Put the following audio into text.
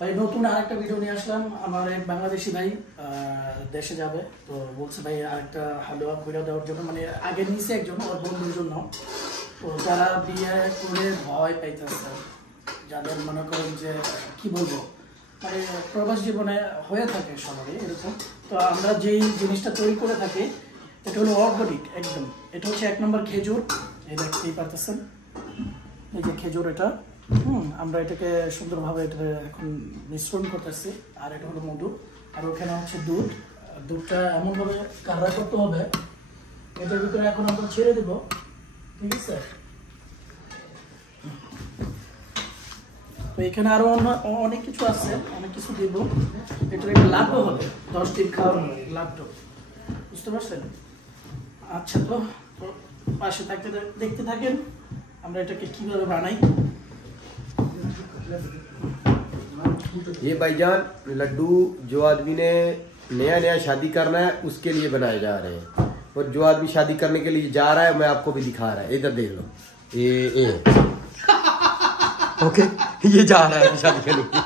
ভাই নতুন আরেকটা ভিডিও নিয়ে আসলাম। আমার এক বাংলাদেশি ভাই দেশে যাবে, তো বলছে ভাই আরেকটা হালুয়া করে দেওয়ার জন্য, মানে আগে নিচে একজন ওর বন্ধুর জন্য। তো যারা বিয়ে করে ভয় পাইতেছে, যাদের মনে করেন যে কি বলবো, মানে প্রবাস জীবনে হয়ে থাকে সবারই এরকম। তো আমরা যেই জিনিসটা তৈরি করে থাকি এটা হলো অর্গানিক একদম। এটা হচ্ছে 1 নম্বর খেজুর, এই দেখতেই পারতেছেন, এই যে খেজুর এটা। আমরা এটাকে সুন্দরভাবে এটা এখন মিশ্রণ করতেছি। আর এটা হলো মধু, আর ওখানে হচ্ছে দুধ। দুধটা এমনভাবে কাড়া করতে হবে, এটার ভিতরে এখন আমরা ছেড়ে দেব, ঠিক আছে? তো এখানে আরো অনেক কিছু আছে, অনেক কিছু দেব। এটা একটা লাড্ডু হবে, 10 দিন খাওয়ার লাড্ডু, বুঝতে পারছেন? আচ্ছা, তো পাশে থাকতে দেখতে থাকেন আমরা এটাকে কিভাবে বানাই। ये भाईजान लड्डू जो आदमी ने नया नया शादी करना है उसके लिए बनाए जा रहे हैं, और जो आदमी शादी करने के लिए जा रहा है मैं आपको भी दिखा रहा है। इधर देख लो, ये ओके, ये जा रहा है शादी करने के लिए।